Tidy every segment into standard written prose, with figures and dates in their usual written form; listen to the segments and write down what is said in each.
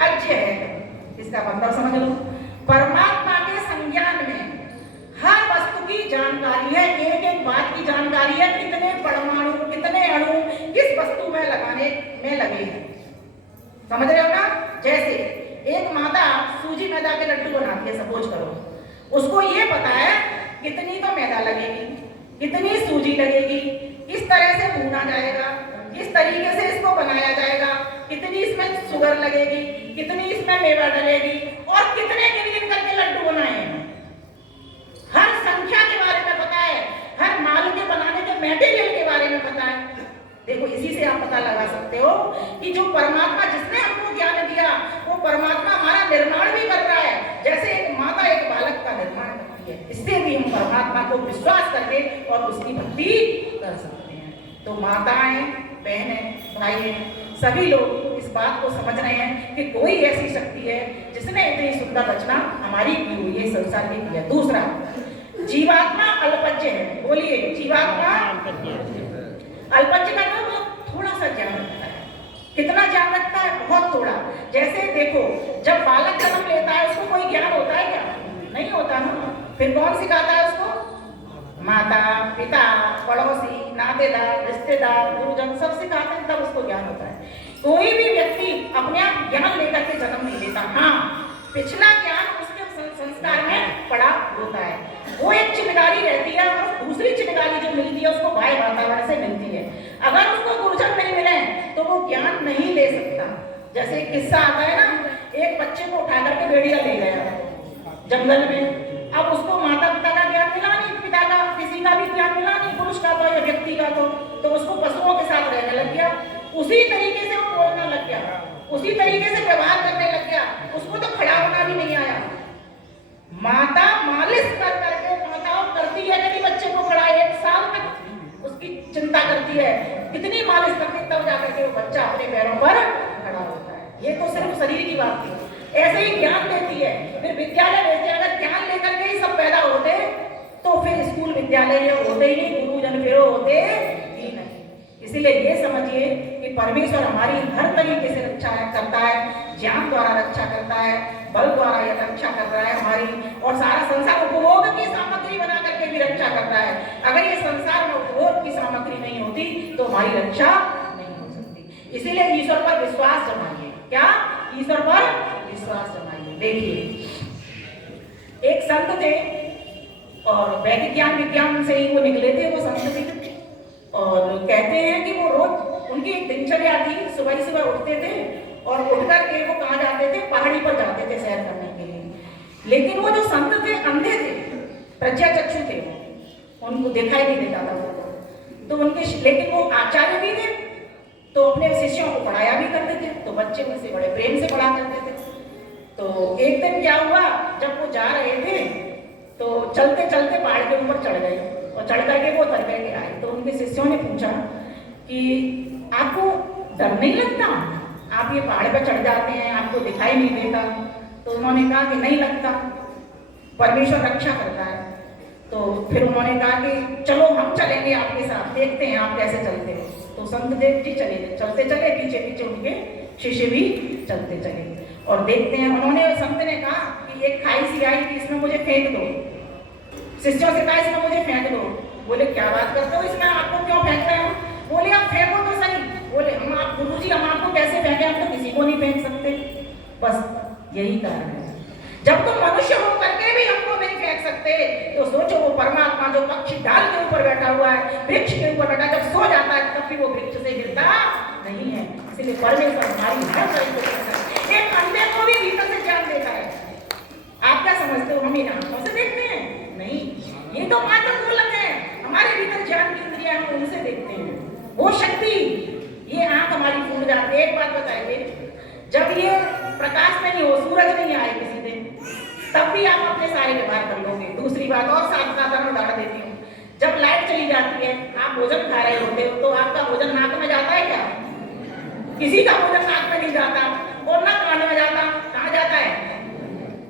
अज्य है। इसका मतलब समझ लो, परमात्मा के संज्ञान में हर वस्तु की जानकारी है, एक एक बात की जानकारी है, कितने परमाणु कितने अणु किस वस्तु में लगाने में लगे हैं। समझ रहे हो ना? जैसे एक माता सूजी मैदा के लड्डू बनाती है, सपोज करो, उसको ये पता है कितनी तो मैदा लगेगी, कितनी सूजी लगेगी, किस तरह से भूना जाएगा, किस तरीके से इसको बनाया जाएगा, कितनी इसमें शुगर लगेगी, कितनी इसमें मेवा डलेगी और कितने गिन-गिन करके लड्डू बनाए हैं। हर संख्या के बारे में पता है, हर माल के बनाने के मटेरियल के बारे में पता है। देखो, इसी से आप पता लगा सकते हो कि जो परमात्मा जिसने हमको ज्ञान दिया, वो परमात्मा हमारा निर्माण भी कर रहा है। जैसे एक माता एक बालक का निर्माण करती है, इससे भी हम परमात्मा को विश्वास करके और उसकी भक्ति कर सकते हैं। तो माताएं, बहनें, भाई, सभी लोग इस बात को समझ रहे हैं कि कोई ऐसी शक्ति है जिसने इतनी सुंदर रचना हमारी की हुई है, संसार की की है। दूसरा, जीवात्मा अल्पज्य है। बोलिए, जीवात्मा अल्पज्य का मतलब थोड़ा सा ज्ञान रखता है। कितना ज्ञान रखता है? बहुत थोड़ा। जैसे देखो, जब बालक जन्म लेता है उसको कोई ज्ञान होता है क्या? नहीं होता ना। फिर कौन सिखाता है उसको? माता, पिता, पड़ोसी, नातेदार, रिश्तेदार, गुरुजन सब सिखाते हैं, तब उसको ज्ञान होता है। कोई भी व्यक्ति अपने आप ज्ञान लेकर के जन्म नहीं लेता। हाँ, पिछला ज्ञान उसके संस्कार में पड़ा होता है। वो एक चिंगारी रहती है और दूसरी चिंगारी जो मिलती है उसको बाह्य वातावरण से मिलती है। अगर उसको गुरुजन नहीं मिले तो वो ज्ञान नहीं ले सकता। जैसे एक किस्सा आता है ना, एक बच्चे को उठा करके भेड़िया ले गया जंगल में। अब उसको माता पिता का ज्ञान मिला नहीं, पिता का किसी का भी ज्ञान मिला नहीं, पुरुष का तो या व्यक्ति का तो उसको पशुओं के साथ रहने लग गया। उसी तरीके से वो बोलने लग गया, उसी तरीके से व्यवहार करने लग गया। उसको तो खड़ा होना भी नहीं आया। माता मालिश कर करके माताओं करती है कि बच्चे को खड़ा 1 साल तक उसकी चिंता करती है, कितनी मालिश करती तब जाकर के वो बच्चा अपने पैरों पर खड़ा होता है। ये तो सिर्फ शरीर की बात थी। ऐसे ही ज्ञान देती है, फिर विद्यालय भेजते हैं। अगर ज्ञान लेकर के ही सब पैदा होते तो फिर स्कूल विद्यालय होते ही नहीं, गुरुजन फिर होते ही नहीं। इसीलिए ये समझिए कि परमेश्वर हमारी हर तरीके से रक्षा करता है, ज्ञान द्वारा रक्षा करता है, बल द्वारा यह रक्षा कर रहा है हमारी, और सारा संसार उपभोग की सामग्री बना करके भी रक्षा करता है। अगर ये संसार में उपभोग की सामग्री नहीं होती तो हमारी रक्षा नहीं हो सकती। इसीलिए ईश्वर पर विश्वास जमाइए। क्या? ईश्वर पर विश्वास जमाइए। देखिए, एक संत थे और वैदिक ज्ञान विज्ञान से ही वो निकले थे, वो संत थे। और कहते हैं कि वो रोज उनकी एक दिनचर्या थी, सुबह सुबह उठते थे और उठकर के वो कहाँ जाते थे? पहाड़ी पर जाते थे सैर करने के लिए। लेकिन वो जो संत थे अंधे थे, प्रज्ञाचक्षु थे, उनको दिखाई नहीं देता था। तो उनके लेकिन वो आचार्य भी थे, तो अपने शिष्यों को पढ़ाया भी करते थे, तो बच्चे उनसे बड़े प्रेम से पढ़ा करते थे। तो एक दिन क्या हुआ, जब वो जा रहे थे तो चलते चलते पहाड़ के ऊपर चढ़ गए और चढ़ करके वो उतर करके आए। तो उनके शिष्यों ने पूछा कि आपको डर नहीं लगता? आप ये पहाड़ पर चढ़ जाते हैं, आपको दिखाई नहीं देता? तो उन्होंने कहा कि नहीं लगता, परमेश्वर रक्षा करता है। तो फिर उन्होंने कहा कि चलो हम चलेंगे आपके साथ, देखते हैं आप कैसे चलते हो। तो संत देव जी चले, चलते चले, पीछे पीछे उनके शिष्य भी चलते चले और देखते हैं। उन्होंने संत ने कहा कि एक खाई सी आई कि इसमें मुझे फेंक दो। शिष्यों से कहा इसमें मुझे फेंक दो। बोले क्या बात करते हो, इसमें आपको क्यों फेंक रहे हो? बोले आप फेंको तो सही। बोले हम आप गुरुजी हम आपको कैसे फेंके, हम तो किसी को नहीं फेंक सकते। बस यही कारण है, जब तुम मनुष्य हो करके भी हमको नहीं फेंक सकते तो सोचो वो परमात्मा जो पक्षी डाल के ऊपर बैठा हुआ है, वृक्ष के ऊपर बैठा, जब सो जाता है तब भी वो वृक्ष से गिरता नहीं है। इसलिए परमेश्वर हमारी हर तरीके से एक अंधे को भी भीतर से ज्ञान देता है। आप क्या समझते हो हम इन आंखों से देखते हैं? नहीं, ये तो मात्र गोलक है। हमारे भीतर ज्ञान की इंद्रियां हम उनसे देखते हैं। वो शक्ति, ये आंख हमारी फूट जाती है। एक बात बताइए, जब ये प्रकाश नहीं हो, सूरज नहीं आए किसी दिन, तब भी आप अपने सारे व्यवहार कर लोगे। दूसरी बात और सावधान उदाहरण देती हूँ, जब लाइट चली जाती है, आप भोजन खा रहे होते हो तो आपका भोजन नाक में जाता है क्या? किसी का भोजन नाक में नहीं जाता और ना कान में जाता, कहाँ जाता है?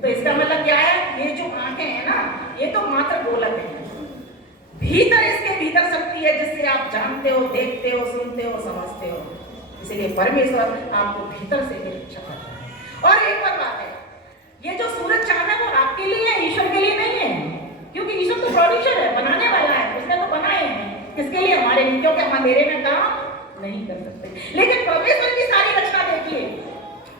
तो इसका मतलब क्या है? ये जो आंखें हैं ना, ये तो मात्र गोलक है। भीतर इसके भीतर शक्ति है जिससे आप जानते हो, देखते हो, सुनते हो, समझते हो। इसलिए परमेश्वर आपको भीतर से भी रक्षा करता है। और एक और बात है, ये जो सूरज चांद है वो आपके लिए है, ईश्वर के लिए नहीं है, क्योंकि ईश्वर तो प्रोड्यूसर है, बनाने वाला है, उसने तो बनाए हैं। किसके लिए? हमारे लिए, क्योंकि हम अंधेरे में काम नहीं कर सकते। लेकिन परमेश्वर की सारी रचना देखिए,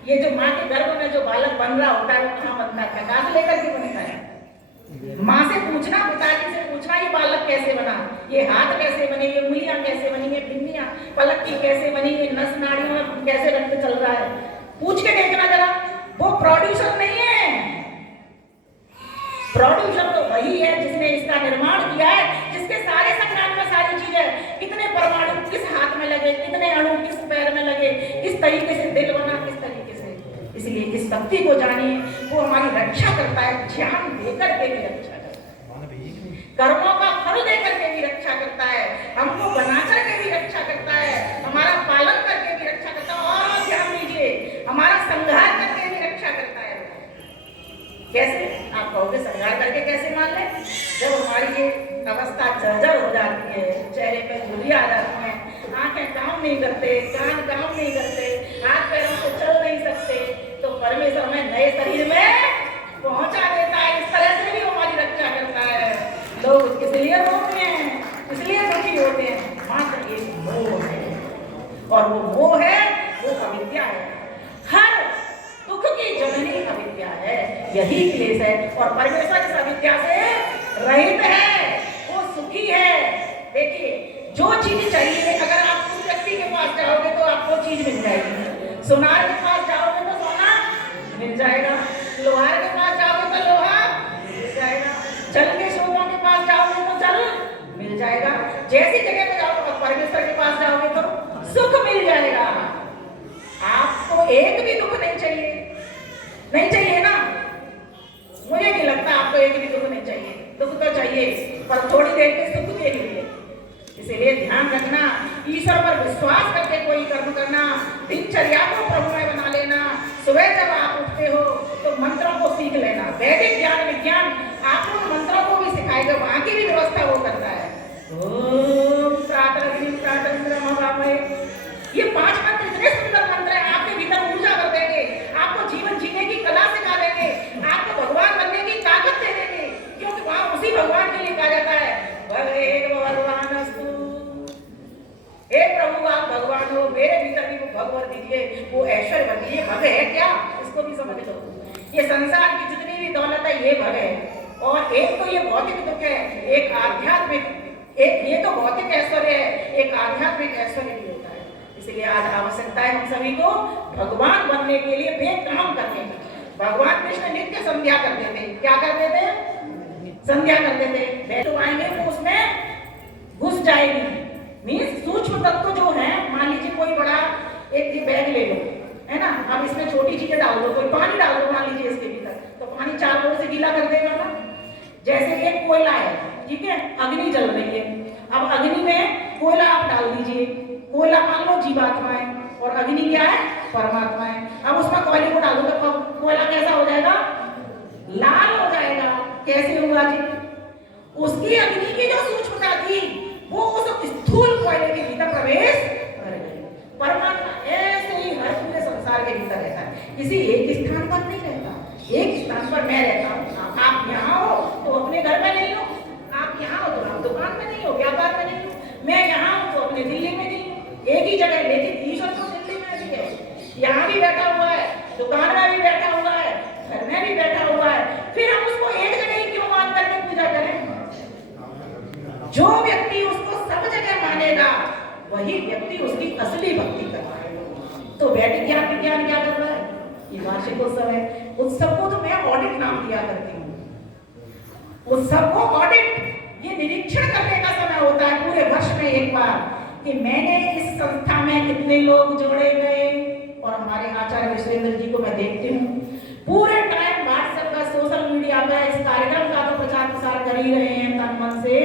ये जो माँ के गर्भ में जो बालक बन रहा होता है वो कहाँ बनता है? प्रकाश लेकर के बनता है। माँ से पूछना, पिताजी से पूछना, ये बालक कैसे बना, ये हाथ कैसे बने, ये उंगलियां कैसे बनी, ये पिन्नियां पलक की कैसे बनी, ये नस नाड़ियों में कैसे रक्त चल रहा है, पूछ के देखना जरा। वो प्रोड्यूसर नहीं है, प्रोड्यूसर तो वही है जिसने इसका निर्माण किया है, जिसके सारे संग्राम में सारी चीजें, कितने परमाणु किस हाथ में लगे, कितने अणु किस पैर में लगे, किस तरीके से दिल बना, किस तरीके से। इसलिए इस शक्ति को जानिए, वो हमारी रक्षा करता है, ज्ञान देकर के भी रक्षा करता है, कर्मों का फल देकर के भी रक्षा करता है, हमको बना करके भी रक्षा करता है, हमारा पालन करके भी रक्षा करता है, और ध्यान दीजिए हमारा संहार करके भी रक्षा करता है। कैसे? आप कहोगे संहार करके कैसे मान ले? जब हमारी ये अवस्था जर्जर हो जाती है, चेहरे पे झुर्रियां आ जाती हैं, आंखें काम नहीं करते, कान काम नहीं करते, हाथ पैरों से चल नहीं सकते, तो परमेश्वर हमें नए शरीर में पहुंचा देता है। इस तरह से भी हमारी रक्षा करता है। लोग इसलिए रोते हैं, इसलिए दुखी होते हैं, मात्र एक मोह है, और वो मोह है, वो अविद्या है। हर दुख की जननी अविद्या है, यही क्लेश है, और परमेश्वर इस अविद्या से रहित है, वो सुखी है। देखिए जो चीज चाहिए, अगर आप उस व्यक्ति के पास जाओगे तो आपको चीज मिल जाएगी, सुनार के पास जाओगे तो सोना मिल जाएगा, लोहार के पास जाओगे तो लोहा मिल जाएगा, जल के स्रोतों के पास जाओगे तो जल मिल जाएगा, जैसी जगह पे जाओगे तो परमेश्वर के पास जाओगे तो सुख मिल जाएगा। आपको एक भी दुख नहीं चाहिए, नहीं चाहिए ना? मुझे नहीं लगता आपको एक भी दुख नहीं चाहिए, दुख तो चाहिए पर थोड़ी देर के सुख के लिए। इसीलिए ध्यान रखना, ईश्वर पर विश्वास करके कोई कर्म करना, दिनचर्या को प्रभु में बना लेना, सुबह जब आप उठते हो तो मंत्रों को सीख लेना। वैदिक ज्ञान विज्ञान आपको मंत्रों को भी सिखाएगा, वहां की भी व्यवस्था वो करता है। ओम प्रातरग्निं प्रातरिंद्रम हवामहे, ये 5 मंत्र इतने सुंदर मंत्र हैं, आपके भीतर ऊर्जा भर देंगे, आपको जीवन जीने की कला सिखा देंगे, आपको भगवान बनने की ताकत दे देंगे, क्योंकि वहां उसी भगवान के लिए कहा जाता है भगवान भगवानस्तु, हे प्रभु आप भगवान हो, मेरे भीतर भी वो भगवान दीजिए, वो ऐश्वर्य भर दीजिए। भग है क्या? इसको भी समझ लो, ये संसार की जितनी भी दौलत है ये भग है, और एक तो ये भौतिक दुख है, एक आध्यात्मिक, एक ये तो भौतिक ऐश्वर्य है, एक आध्यात्मिक ऐश्वर्य भी होता है। इसलिए आज आवश्यकता है हम सभी को भगवान बनने के लिए बेकाम करने की। भगवान कृष्ण नित्य संध्या करते थे, क्या करते थे? संध्या करते थे। बैठ आएंगे तो उसमें घुस जाएगी, मीन्स सूक्ष्म तत्व जो है, मान लीजिए कोई बड़ा एक ये बैग ले लो, है ना, अब इसमें छोटी चीजें डाल दो, कोई पानी डाल दो मान लीजिए इसके भीतर, तो पानी 4 बार से गीला कर देगा ना। जैसे एक कोयला है, ठीक है, अग्नि जल रही है, अब अग्नि में कोयला आप डाल दीजिए, कोयला मान लो जीवात्मा है और अग्नि क्या है? परमात्मा है। अब उसमें कोयले को डाल दो तो कोयला कैसा हो जाएगा? लाल हो जाएगा। कैसे होगा जी? उसकी अग्नि की जो सूक्ष्मता थी वो उस स्थूल कोयले के भीतर प्रवेश कर गई। परमात्मा ऐसे ही हर पूरे संसार के भीतर रहता है, किसी एक स्थान पर नहीं रहता। एक स्थान पर मैं रहता हूँ, आप यहाँ हो तो अपने घर में नहीं हो, आप यहाँ हो तो आप दुकान में नहीं हो, व्यापार में नहीं हो, मैं यहाँ हूँ तो अपने दिल्ली में नहीं हूँ, एक ही जगह। लेकिन ईश्वर तो दिल्ली में भी है, यहाँ भी बैठा हुआ है, दुकान में भी बैठा हुआ है, घर में भी बैठा हुआ है, फिर हम उसको एक जगह ही क्यों मान करके पूजा करें? जो व्यक्ति उसको सब जगह मानेगा वही व्यक्ति उसकी असली भक्ति कर रहा है। तो वैदिक ज्ञान विज्ञान क्या कर रहा है? ये वार्षिक उत्सव है, उत्सव को तो मैं ऑडिट नाम दिया करती हूँ। उत्सव को ऑडिट, ये निरीक्षण करने का समय होता है पूरे वर्ष में एक बार, कि मैंने इस संस्था में कितने लोग जोड़े गए। और हमारे आचार्य विश्वेंद्र जी को मैं देखती हूँ पूरे टाइम व्हाट्सएप का, सोशल मीडिया का, इस कार्यक्रम का तो प्रचार प्रसार कर ही रहे हैं तन मन से,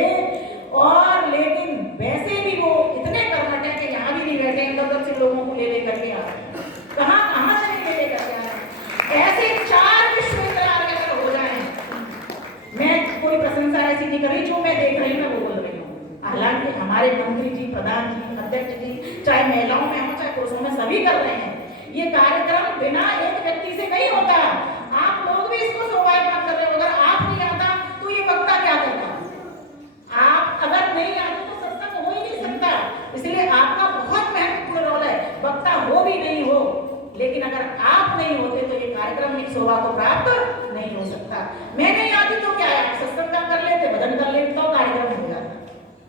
और लेकिन वैसे भी वो इतने कर्मठ है कि यहाँ भी नहीं बैठे हैं, कदम से लोगों को ले लेकर के आ रहे हैं। कहाँ से ले लेकर के आ रहे हैं? ऐसे 4 विश्वविद्यालय अगर हो जाए, मैं कोई प्रशंसा ऐसी नहीं कर रही, जो मैं देख रही हूँ मैं वो बोल रही हूँ। हालांकि हमारे मंत्री जी, प्रधान जी, अध्यक्ष जी, चाहे महिलाओं में हो चाहे पुरुषों में, सभी कर रहे हैं ये कार्यक्रम बिना एक व्यक्ति जिंदगी से नहीं होता। आप लोग भी इसको सर्वाइव कर रहे हो। अगर आप नहीं आता तो ये वक्ता क्या करता? आप अगर नहीं आते तो सत्संग हो ही नहीं सकता। इसलिए आपका बहुत महत्वपूर्ण रोल है। वक्ता हो भी नहीं हो, लेकिन अगर आप नहीं होते तो ये कार्यक्रम इस शोभा को प्राप्त नहीं हो सकता। मैं नहीं आती तो क्या है, सत्संग का कर लेते, भजन कर लेते तो कार्यक्रम हो जाता।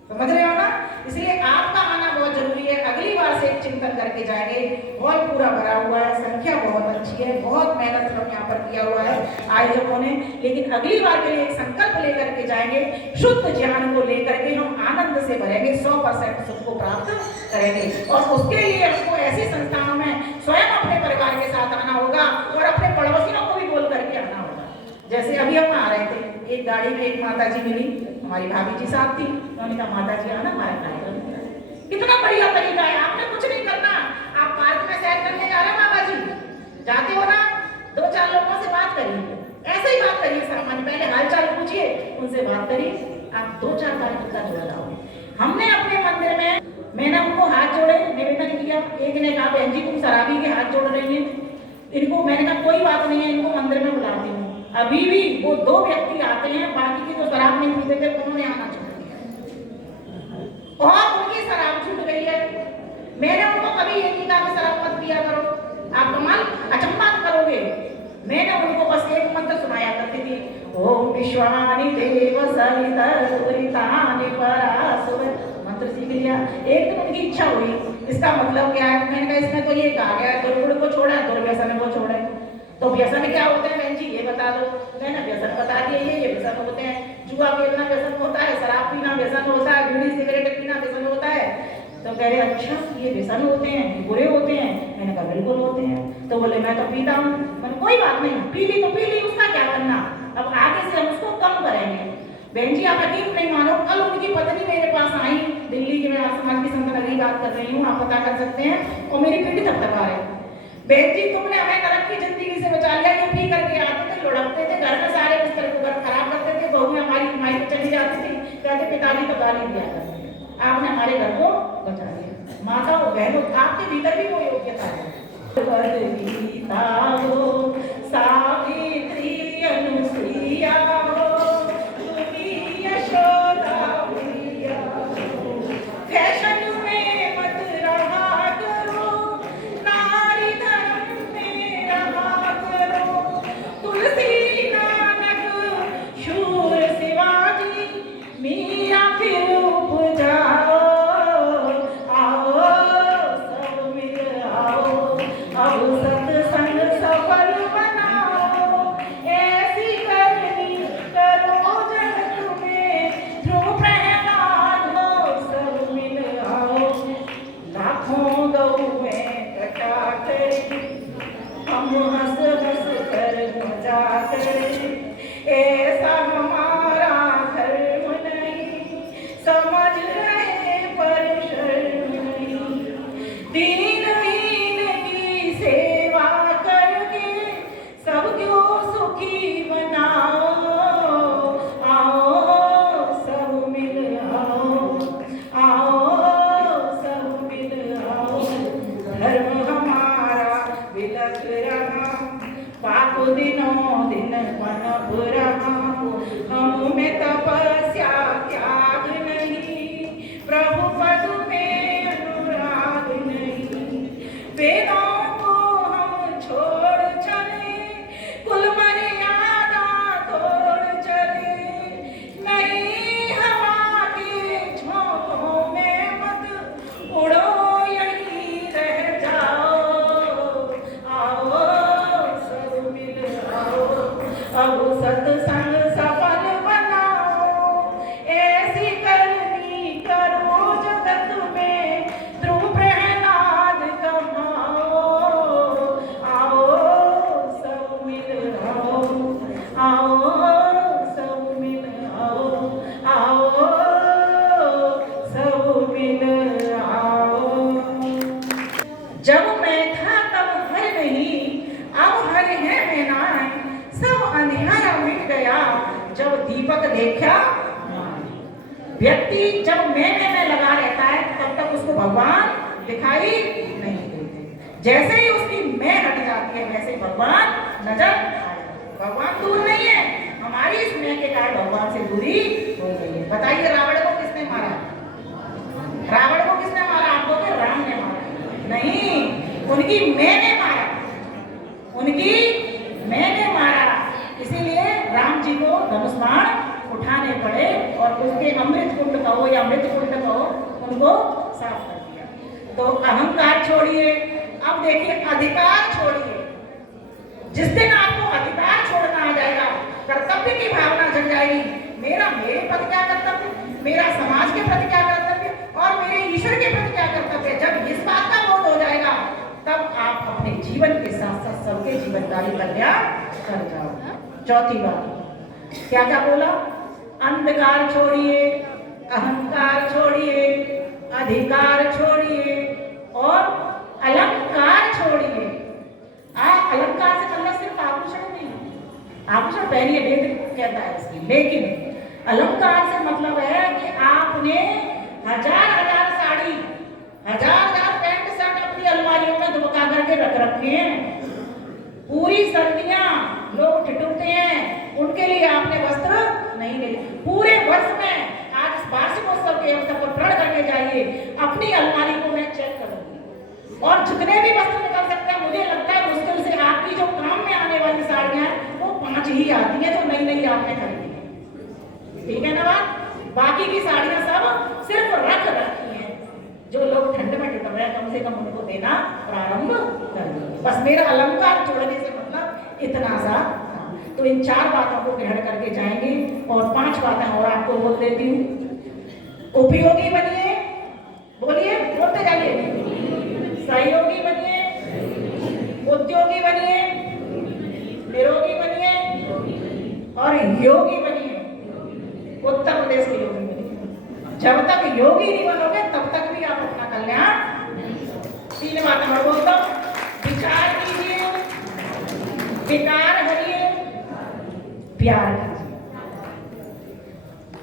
समझ रहे हो ना? इसलिए आपका आना बहुत जरूरी है। अगली बार से एक चिंतन करके जाएंगे। हॉल पूरा भरा हुआ है, संख्या बहुत अच्छी है, बहुत मेहनत हम यहाँ पर किया हुआ है आयोजकों ने। लेकिन अगली बार के लिए एक संकल्प लेकर के जाएंगे, शुद्ध ज्ञान को लेकर के हम आनंद से भरेंगे, 100% सुख को प्राप्त करेंगे। और उसके लिए हमको ऐसी संस्थानों में स्वयं अपने परिवार के साथ आना होगा और अपने पड़ोसियों को भी बोल करके आना होगा। जैसे अभी हम आ रहे थे, एक गाड़ी में एक माता जी मिली, हमारी भाभी जी साथ थी, उन्होंने कहा माता जी आना, हमारा कार्यक्रम होता है। कितना बढ़िया तरीका है, आपने कुछ नहीं करना। आप पार्क में सैर करने जा रहे हैं, बाबा जी जाते हो ना, 2-4 लोगों से बात करिए, ऐसे ही बात करिए सामान्य, पहले हालचाल पूछिए, उनसे बात करिए, आप 2-4 कार्यकर्ता जुड़ा लाओगे। हमने अपने मंदिर में, मैंने उनको हाथ जोड़े, निवेदन किया। एक ने कहा बहन जी तुम शराबी के हाथ जोड़ रही हैं, इनको, मैंने कहा कोई बात नहीं है, इनको मंदिर में बुलाती हूँ। अभी भी वो 2 व्यक्ति आते हैं, बाकी के जो शराब नहीं पीते थे उन्होंने आना छोड़ दिया और उनकी शराब छूट गई है। मैंने उनको कभी ये नहीं कहा कि शराब मत पिया करो, आप कमाल अचंबा करोगे। मैंने उनको बस एक मंत्र सुनाया करती थी, ओम विश्वानि देव सवितर्वृतानि परासुर, मंत्र सीख लिया। एक दिन उनकी इच्छा हुई, इसका मतलब क्या है? मैंने कहा इसमें तो ये कहा गया है दुर्गुण को छोड़ा, दुर्व्यसन को छोड़े। तो व्यसन क्या होता है बहन जी ये बता दो। मैंने व्यसन बता दिए, ये व्यसन होते हैं, जुआ खेलना व्यसन होता है, शराब पीना व्यसन होता है, बीड़ी सिगरेट पीना व्यसन होता है। तो कह रहे अच्छा ये व्यसन होते हैं, बुरे होते हैं? मैंने कहा बिल्कुल होते हैं। तो बोले मैं तो पीता हूँ। मैंने कोई बात नहीं, पी ली तो पी ली, उसका क्या करना, अब आगे से हम उसको कम करेंगे। बहन जी आप यकीन नहीं मानो, कल उनकी पत्नी मेरे पास आई, दिल्ली की, मैं समाज की संत नगरी बात कर रही हूँ, आप पता कर सकते हैं, और मेरी पिंड थपथपा रहे, बहन जी तुमने हमें नरक की जिंदगी से बचा लिया। ये पी करके आते थे, लुढ़कते थे, घर में सारे बिस्तर को घर खराब करते थे, बहू हमारी कमाई पे चली जाती थी, कहते पिताजी तो गाली दिया करते, आपने हमारे घर को बचा लिया। माता और बहनों, आपके भीतर भी वो योग्यता है। सावित्री अनुसुईया फैशन में मत रहा करो, नारी धर्म में रहा करो, तुलसी नानक शूर शिवाजी मीरा फिर उपजाओ, आओ सब मिल आओ, अब सत्संग सफल बनाओ, ऐसी करनी करो जगत में ध्रुव प्रहलाद हो, सब मिल आओ, लाखों गौएं कटा करें, हम हंस हंस कर मजा करें, ऐसा हमारा धर्म नहीं, समझ रहे पर शर्म नहीं, दीनहीन की सेवा करके सबको सुखी बनाओ, आओ सब मिल आओ, आओ सब मिल आओ, धर्म हमारा बिलख रहा, पाप दिनों दिन पनप रहा, हम में तपस्या त्याग नहीं, प्रभु पद में अनुराग नहीं, वेदों को हम छोड़ चले, कुल मर्यादा तोड़ चले, नहीं हवा के झोंकों में मत उड़ो, यहीं रह जाओ, आओ सब मिल आओ, अब सत्संग सफल बनाओ, ऐसी करनी करो जगत में ध्रुव प्रहलाद कमाओ, आओ सब मिल आओ सब मिल आओ सब मिल आओ। जब मैं था तब हर नहीं, अब हर है मैं नाय, सब अंधियारा मिट गया जब दीपक देखा। व्यक्ति जब मैं लगा रहता है तब तक उसको भगवान दिखाई नहीं देते, जैसे ही उसकी मैं हट जाती है वैसे भगवान नजर भगवान दूर नहीं है, हमारी स्नेह के कारण भगवान से दूरी हो गई है। बताइए रावण को किसने मारा? रावण को किसने मारा? आपको कि राम ने मारा? नहीं, उनकी मैं ने मारा, उनकी मैंने मारा। इसीलिए राम जी को धनुष बाण उठाने पड़े और उसके अमृत कुंड कहो या अमृत कुंड कहो, उनको साफ कर दिया। तो अहंकार छोड़िए, अब देखिए अधिकार छोड़िए। जिस दिन आपको अधिकार छोड़ना आ जाएगा, कर्तव्य की भावना जग जाएगी, मेरे प्रति क्या कर्तव्य, मेरा समाज के प्रति क्या कर्तव्य और मेरे ईश्वर के प्रति क्या कर्तव्य, जब इस बात का बोध हो जाएगा तब आप अपने जीवन के साथ साथ सबके जीवन का भी कल्याण कर जाओ। चौथी बात क्या क्या बोला? अंधकार छोड़िए, अहंकार छोड़िए, अधिकार छोड़िए और अलंकार छोड़िए। अलंकार से मतलब सिर्फ आभूषण नहीं, आभूषण पहनिए वेद कहता है इसकी, लेकिन अलंकार से मतलब है कि आपने हजार साड़ी, हजार पैंट शर्ट अपनी अलमारियों में दुबका करके रख रखे हैं। पूरी सर्दियां लोग ठिठुरते हैं, उनके लिए आपने वस्त्र नहीं ले। पूरे वर्ष में आज वार्षिकोत्सव के अवसर पर प्रण करके जाइए, अपनी अलमारी को मैं चेक करूंगी और जितने भी वस्त्र निकल सकते हैं, मुझे लगता है मुश्किल से आपकी जो काम में आने वाली साड़ियां वो 5 ही आती हैं जो नई नई आपने खरीदी है। ठीक है ना बात? बाकी की साड़ियां सब सिर्फ रख रखी हैं, जो लोग ठंड में ठिठुर रहे हैं कम से कम उनको देना प्रारंभ कर दो। बस मेरा अलंकार छोड़ने से मतलब इतना सा। तो इन 4 बातों को ग्रहण करके जाएंगे और 5 बातें और आपको बोल देती हूँ। उपयोगी बनिए, बोलिए, बोलते जाइए। सहयोगी बनिए, उद्योगी बनिए, निरोगी बनिए और योगी बनिए। उत्तर प्रदेश के योगी बनिए। जब तक योगी नहीं बनोगे तब तक भी आप अपना कल्याण। 3 बातें और बोलता हूँ। विचार कीजिए, विकार करिए, प्यार कीजिए।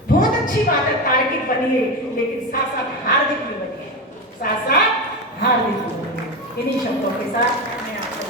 बहुत अच्छी बात है, तार्किक बनिए, लेकिन साथ साथ हार्दिक भी बनिए, साथ साथ हार्दिक भी बनिए। इन्हीं शब्दों के साथ मैं आपको